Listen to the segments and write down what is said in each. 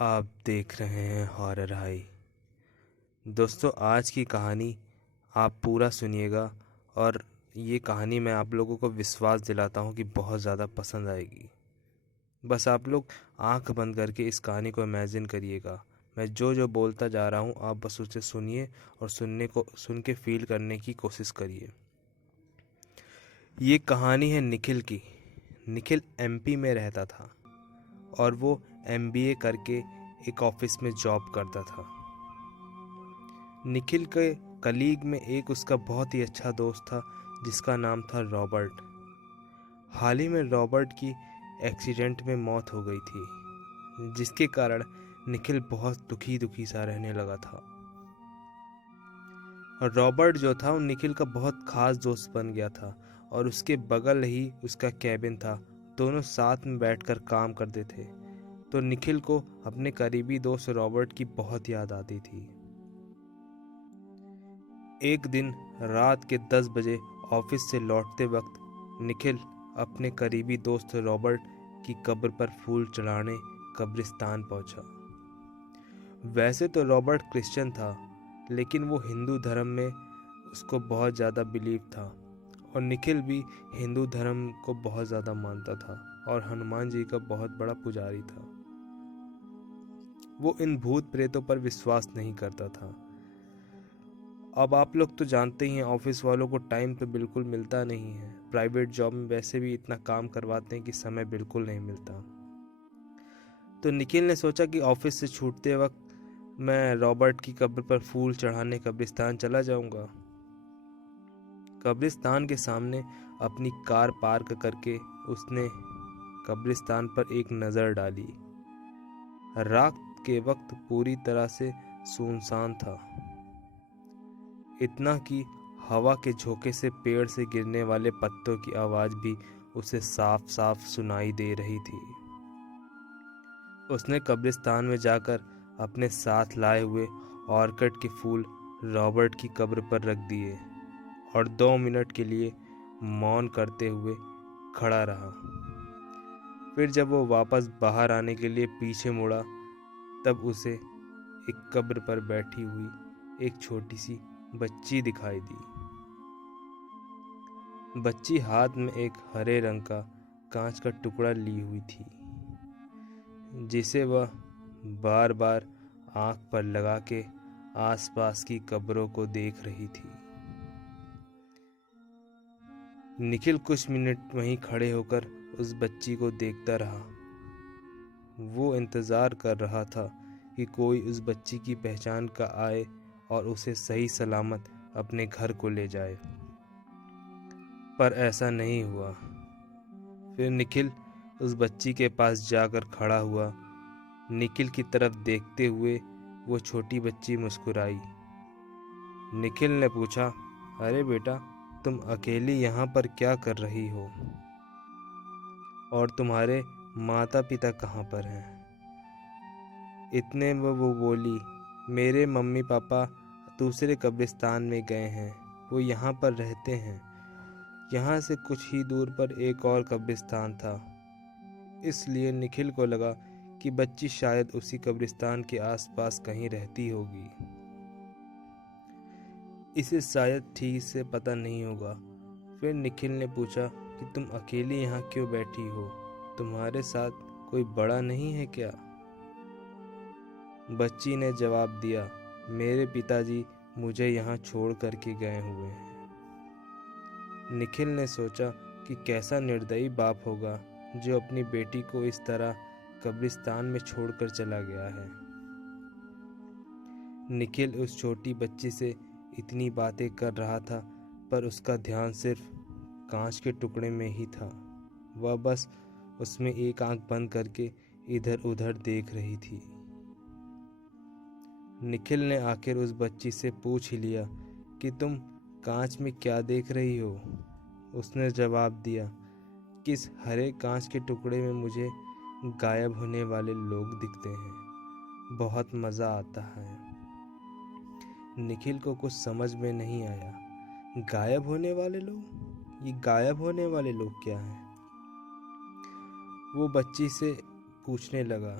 आप देख रहे हैं हॉरर हाई। दोस्तों, आज की कहानी आप पूरा सुनिएगा और ये कहानी मैं आप लोगों को विश्वास दिलाता हूँ कि बहुत ज़्यादा पसंद आएगी। बस आप लोग आंख बंद करके इस कहानी को इमेजिन करिएगा। मैं जो जो बोलता जा रहा हूँ आप बस उसे सुनिए और सुन के फील करने की कोशिश करिए। ये कहानी है निखिल की। निखिल एमपी में रहता था और वो एमबीए करके एक ऑफिस में जॉब करता था। निखिल के कलीग में एक उसका बहुत ही अच्छा दोस्त था जिसका नाम था रॉबर्ट। हाल ही में रॉबर्ट की एक्सीडेंट में मौत हो गई थी, जिसके कारण निखिल बहुत दुखी दुखी सा रहने लगा था। और रॉबर्ट जो था वो निखिल का बहुत खास दोस्त बन गया था और उसके बगल ही उसका कैबिन था। दोनों साथ में बैठकर काम करते थे। तो निखिल को अपने करीबी दोस्त रॉबर्ट की बहुत याद आती थी। एक दिन रात के 10 बजे ऑफिस से लौटते वक्त निखिल अपने करीबी दोस्त रॉबर्ट की कब्र पर फूल चढ़ाने कब्रिस्तान पहुंचा। वैसे तो रॉबर्ट क्रिश्चियन था, लेकिन वो हिंदू धर्म में उसको बहुत ज़्यादा बिलीव था और निखिल भी हिंदू धर्म को बहुत ज़्यादा मानता था और हनुमान जी का बहुत बड़ा पुजारी था। वो इन भूत प्रेतों पर विश्वास नहीं करता था। अब आप लोग तो जानते ही हैं, ऑफिस वालों को टाइम तो बिल्कुल मिलता नहीं है। प्राइवेट जॉब में वैसे भी इतना काम करवाते हैं कि समय बिल्कुल नहीं मिलता। तो निखिल ने सोचा कि ऑफिस से छूटते वक्त मैं रॉबर्ट की कब्र पर फूल चढ़ाने कब्रिस्तान चला जाऊंगा। कब्रिस्तान के सामने अपनी कार पार्क करके उसने कब्रिस्तान पर एक नज़र डाली। रात के वक्त पूरी तरह से सुनसान था, इतना कि हवा के झोंके से पेड़ से गिरने वाले पत्तों की आवाज़ भी उसे साफ साफ सुनाई दे रही थी। उसने कब्रिस्तान में जाकर अपने साथ लाए हुए ऑर्किड के फूल रॉबर्ट की कब्र पर रख दिए और 2 मिनट के लिए मौन करते हुए खड़ा रहा। फिर जब वो वापस बाहर आने के लिए पीछे मुड़ा, तब उसे एक कब्र पर बैठी हुई एक छोटी सी बच्ची दिखाई दी। बच्ची हाथ में एक हरे रंग का कांच का टुकड़ा ली हुई थी, जिसे वह बार बार आंख पर लगा के आसपास की कब्रों को देख रही थी। निखिल कुछ मिनट वहीं खड़े होकर उस बच्ची को देखता रहा। वो इंतज़ार कर रहा था कि कोई उस बच्ची की पहचान का आए और उसे सही सलामत अपने घर को ले जाए, पर ऐसा नहीं हुआ। फिर निखिल उस बच्ची के पास जाकर खड़ा हुआ। निखिल की तरफ देखते हुए वो छोटी बच्ची मुस्कुराई। निखिल ने पूछा, अरे बेटा, तुम अकेली यहाँ पर क्या कर रही हो? और तुम्हारे माता पिता कहाँ पर हैं? इतने में वो बोली, मेरे मम्मी पापा दूसरे कब्रिस्तान में गए हैं, वो यहाँ पर रहते हैं। यहाँ से कुछ ही दूर पर एक और कब्रिस्तान था, इसलिए निखिल को लगा कि बच्ची शायद उसी कब्रिस्तान के आसपास कहीं रहती होगी। इसे शायद ठीक से पता नहीं होगा। फिर निखिल ने पूछा कि तुम अकेली यहाँ क्यों बैठी हो? तुम्हारे साथ कोई बड़ा नहीं है क्या? बच्ची ने जवाब दिया, मेरे पिताजी मुझे यहाँ छोड़ करके गए हुए हैं। निखिल ने सोचा कि कैसा निर्दयी बाप होगा जो अपनी बेटी को इस तरह कब्रिस्तान में छोड़कर चला गया है। निखिल उस छोटी बच्ची से इतनी बातें कर रहा था, पर उसका ध्यान सिर्फ कांच के टुकड़े में ही था। वह बस उसमें एक आंख बंद करके इधर उधर देख रही थी। निखिल ने आखिर उस बच्ची से पूछ ही लिया कि तुम कांच में क्या देख रही हो? उसने जवाब दिया, किस हरे कांच के टुकड़े में मुझे गायब होने वाले लोग दिखते हैं। बहुत मज़ा आता है। निखिल को कुछ समझ में नहीं आया। गायब होने वाले लोग? ये गायब होने वाले लोग क्या हैं? वो बच्ची से पूछने लगा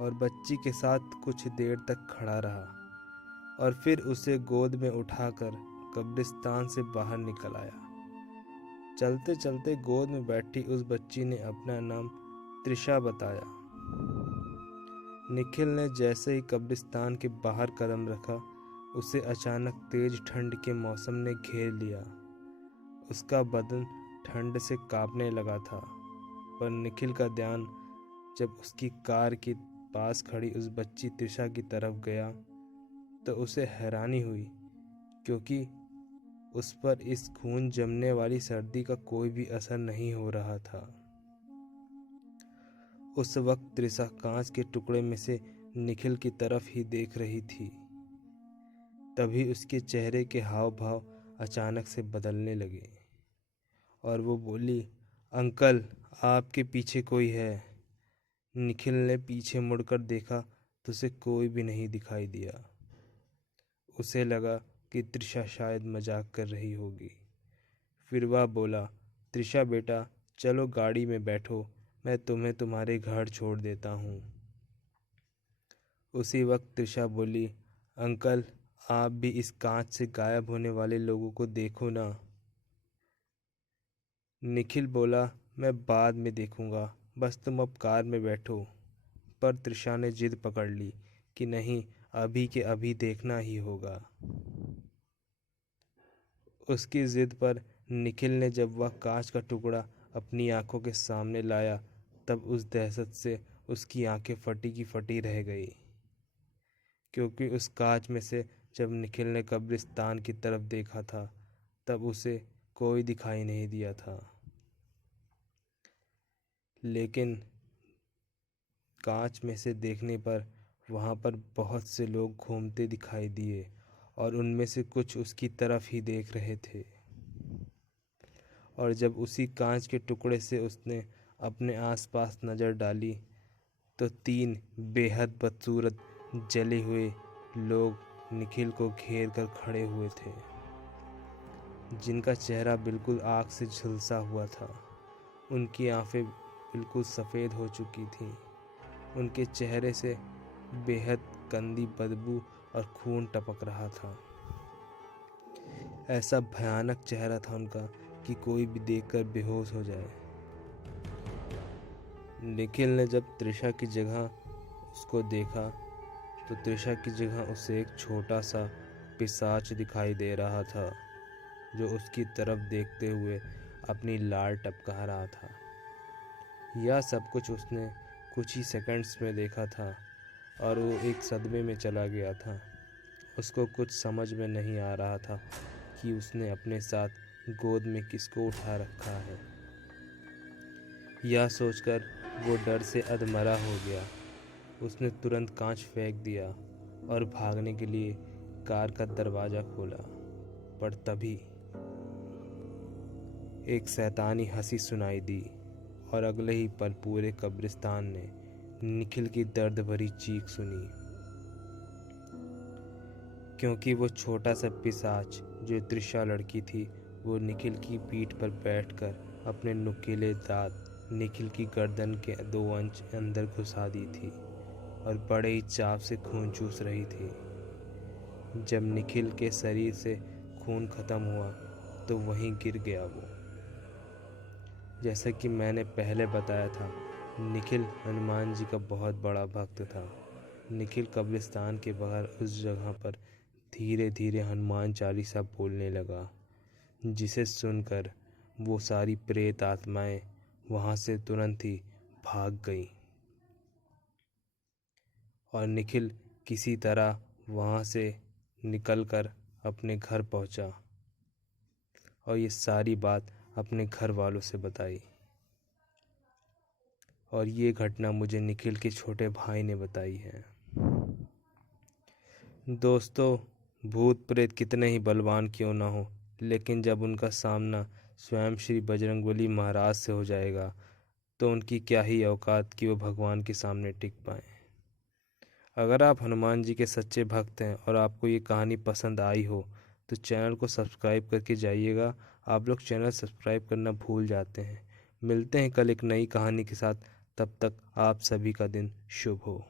और बच्ची के साथ कुछ देर तक खड़ा रहा और फिर उसे गोद में उठाकर कब्रिस्तान से बाहर निकल आया। चलते चलते गोद में बैठी उस बच्ची ने अपना नाम त्रिशा बताया। निखिल ने जैसे ही कब्रिस्तान के बाहर कदम रखा, उसे अचानक तेज ठंड के मौसम ने घेर लिया। उसका बदन ठंड से कांपने लगा था, पर निखिल का ध्यान जब उसकी कार के पास खड़ी उस बच्ची त्रिशा की तरफ गया तो उसे हैरानी हुई, क्योंकि उस पर इस खून जमने वाली सर्दी का कोई भी असर नहीं हो रहा था। उस वक्त त्रिशा कांच के टुकड़े में से निखिल की तरफ ही देख रही थी। तभी उसके चेहरे के हाव भाव अचानक से बदलने लगे और वो बोली, अंकल, आपके पीछे कोई है। निखिल ने पीछे मुड़कर देखा तो उसे कोई भी नहीं दिखाई दिया। उसे लगा कि त्रिशा शायद मजाक कर रही होगी। फिर वह बोला, त्रिशा बेटा, चलो गाड़ी में बैठो, मैं तुम्हें तुम्हारे घर छोड़ देता हूँ। उसी वक्त त्रिशा बोली, अंकल, आप भी इस कांच से गायब होने वाले लोगों को देखो ना। निखिल बोला, मैं बाद में देखूंगा, बस तुम अब कार में बैठो। पर त्रिशा ने जिद पकड़ ली कि नहीं, अभी के अभी देखना ही होगा। उसकी जिद पर निखिल ने जब वह कांच का टुकड़ा अपनी आंखों के सामने लाया, तब उस दहशत से उसकी आंखें फटी की फटी रह गई, क्योंकि उस कांच में से जब निखिल ने कब्रिस्तान की तरफ देखा था तब उसे कोई दिखाई नहीं दिया था। लेकिन कांच में से देखने पर वहाँ पर बहुत से लोग घूमते दिखाई दिए और उनमें से कुछ उसकी तरफ ही देख रहे थे। और जब उसी कांच के टुकड़े से उसने अपने आसपास नज़र डाली तो 3 बेहद बदसूरत जले हुए लोग निखिल को घेर कर खड़े हुए थे, जिनका चेहरा बिल्कुल आग से झुलसा हुआ था। उनकी आंखें बिल्कुल सफ़ेद हो चुकी थीं। उनके चेहरे से बेहद गंदी बदबू और खून टपक रहा था। ऐसा भयानक चेहरा था उनका कि कोई भी देखकर बेहोश हो जाए। निखिल ने जब त्रिशा की जगह उसको देखा तो त्रिशा की जगह उसे एक छोटा सा पिशाच दिखाई दे रहा था, जो उसकी तरफ देखते हुए अपनी लार टपका रहा था। यह सब कुछ उसने कुछ ही सेकंड्स में देखा था और वो एक सदमे में चला गया था। उसको कुछ समझ में नहीं आ रहा था कि उसने अपने साथ गोद में किसको उठा रखा है। यह सोचकर वो डर से अधमरा हो गया। उसने तुरंत कांच फेंक दिया और भागने के लिए कार का दरवाज़ा खोला, पर तभी एक शैतानी हंसी सुनाई दी और अगले ही पल पूरे कब्रिस्तान ने निखिल की दर्द भरी चीख सुनी, क्योंकि वो छोटा सा पिशाच जो त्रिशा लड़की थी, वो निखिल की पीठ पर बैठकर अपने नुकीले दांत निखिल की गर्दन के 2 इंच अंदर घुसा दी थी और बड़े ही चाव से खून चूस रही थी। जब निखिल के शरीर से खून खत्म हुआ तो वहीं गिर गया वो। जैसा कि मैंने पहले बताया था, निखिल हनुमान जी का बहुत बड़ा भक्त था। निखिल कब्रिस्तान के बाहर उस जगह पर धीरे धीरे हनुमान चालीसा बोलने लगा, जिसे सुनकर वो सारी प्रेत आत्माएं वहाँ से तुरंत ही भाग गई और निखिल किसी तरह वहाँ से निकलकर अपने घर पहुँचा और ये सारी बात अपने घर वालों से बताई। और ये घटना मुझे निखिल के छोटे भाई ने बताई है। दोस्तों, भूत प्रेत कितने ही बलवान क्यों ना हो, लेकिन जब उनका सामना स्वयं श्री बजरंगबली महाराज से हो जाएगा तो उनकी क्या ही औकात कि वो भगवान के सामने टिक पाएँ। अगर आप हनुमान जी के सच्चे भक्त हैं और आपको ये कहानी पसंद आई हो तो चैनल को सब्सक्राइब करके जाइएगा। आप लोग चैनल सब्सक्राइब करना भूल जाते हैं। मिलते हैं कल एक नई कहानी के साथ। तब तक आप सभी का दिन शुभ हो।